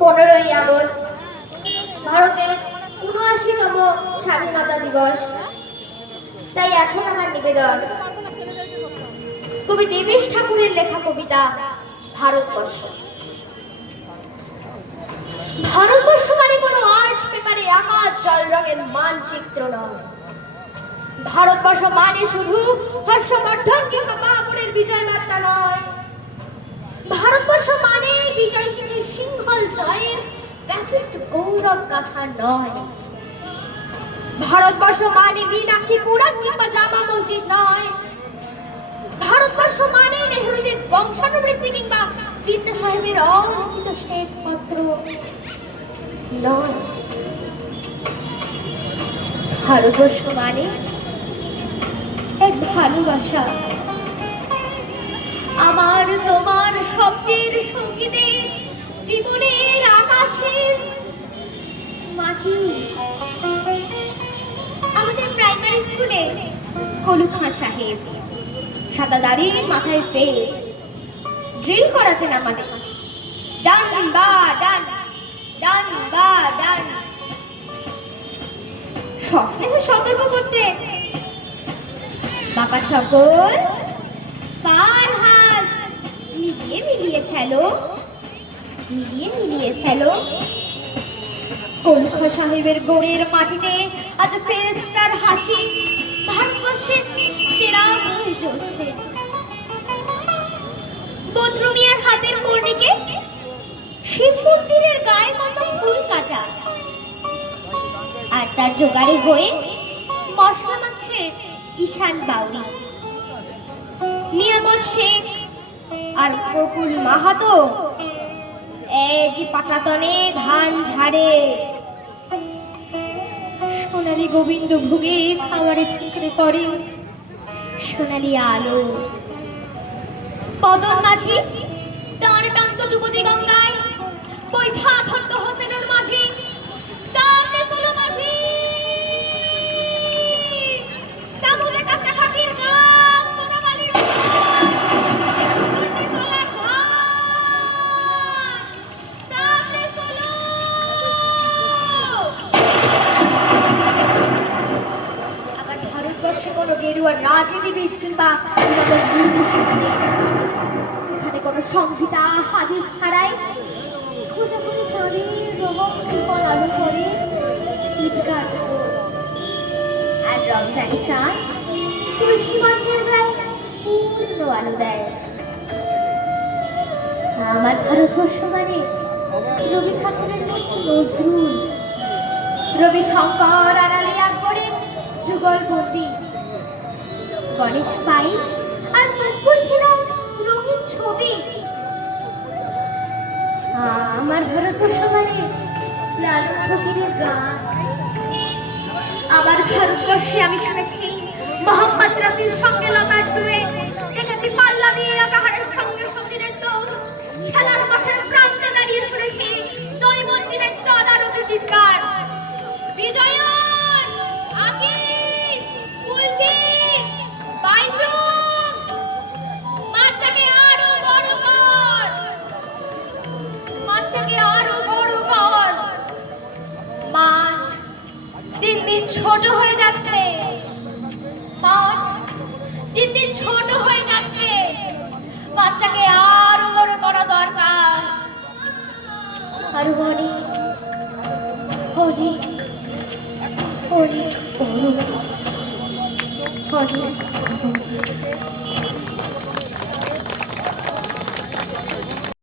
পনেরোই আগস্ট, ভারতের উনআশিতম স্বাধীনতা দিবস। তাই এখন আমার নিবেদন, কবি দেবেশ ঠাকুরের লেখা কবিতা, ভারতবর্ষ। ভারতবর্ষ মানে কোনো আর্ট পেপারে আঁকা জল রঙের মানচিত্র নয়। ভারতবর্ষ মানে শুধু হর্ষবর্ধন কিংবা বাবরের বিজয় বার্তা নয়। ভারতবর্ষ মানে বিজয় সিংহের জয়ের ফ্যাসিস্ট গৌরব গাথা নয়। ভারতবর্ষ মানে মীনাক্ষী পুরাণ কিংবা জামা মসজিদ নয়। ভারতবর্ষ মানে নেহরুজির বংশানুবৃত্তি কিংবা জিন্না সাহেবের অলিখিত শ্বেতপত্র নয়। ভারতবর্ষ মানে এক ভালোবাসা। আমার তোমার শব্দের সঙ্গীতে জীবনের আকাশের মাটি। আমাদের প্রাইমারি স্কুলে কলু খাঁ সাহেব। সাদা দাড়ি, মাথায় ফেস ড্রিল করাতেন আমাদের। ডান বা, ডান। ডান বা, ডান। সস্নেহ সতর্ক করতে। বাবা সকল পার হাত। মিলিয়ে মিলিয়ে ফেলো মিলিয়ে মিলিয়ে ফেলো। কলখা সাহেবের গোড়ের মাটিতে আজ ফেরেস্তার হাসি ভারতবর্ষের চেরাগ হয়ে জ্বলছে বদ্রুমিয়ার হাতের কর্ণিকে শিব মন্দিরের গায়ে মতো ফুল কাটা। আর তার জোগাড়ে হয়ে মশলা মাখছে ঈশান বাউরি। নিয়ামত শেখ আর কপুল মাহাতো একই পাটাতনে ধান ঝাড়ে। সোনালি গোবিন্দ ভুগে খাবারে ছিঁকড়ে পড়ে। সোনালি আলো। পদন মাঝি তার কান্ত যুবতী গঙ্গায় কোনো গেরুয়া রাজনীতিবিদ কিংবা এখানে কোনো সংহিতা, হাদিস ছাড়াই খোঁজা করে চাঁদের রহম কৃপণ আলো করে ঈদগাহ ঢোল। আর রমজানে চাঁদ তুলসী মঞ্চের গায়ে পূর্ণ আলো দেয়। আমার ভারতবর্ষ মানে রবি ঠাকুরের মধ্যে নজরুল। রবি শঙ্কর আড়ালে আকবরের যুগলবন্দি গণেশ পাই আর মকবুল ঘেরার রঙিন ছবি। আমার ভারতবর্ষ মানে লালু ফকিরের গান আমার ভারতবর্ষে আমি শুনেছি মোহাম্মদ রফির সঙ্গে লতার দুয়ে। দেখেছি পাল্লা দিয়ে একাহারের সঙ্গে সচিনের দৌড় খেলার মাঠের প্রান্তে দাঁড়িয়ে শুনেছি দই মন্দিরের তদারকি চিৎকার। বিজয়ন দিন দিন ছোট হয়ে যাচ্ছে। মাঠ দিন দিন ছোট হয়ে যাচ্ছে। মাঠটাকে আরও বড় করা 今日は。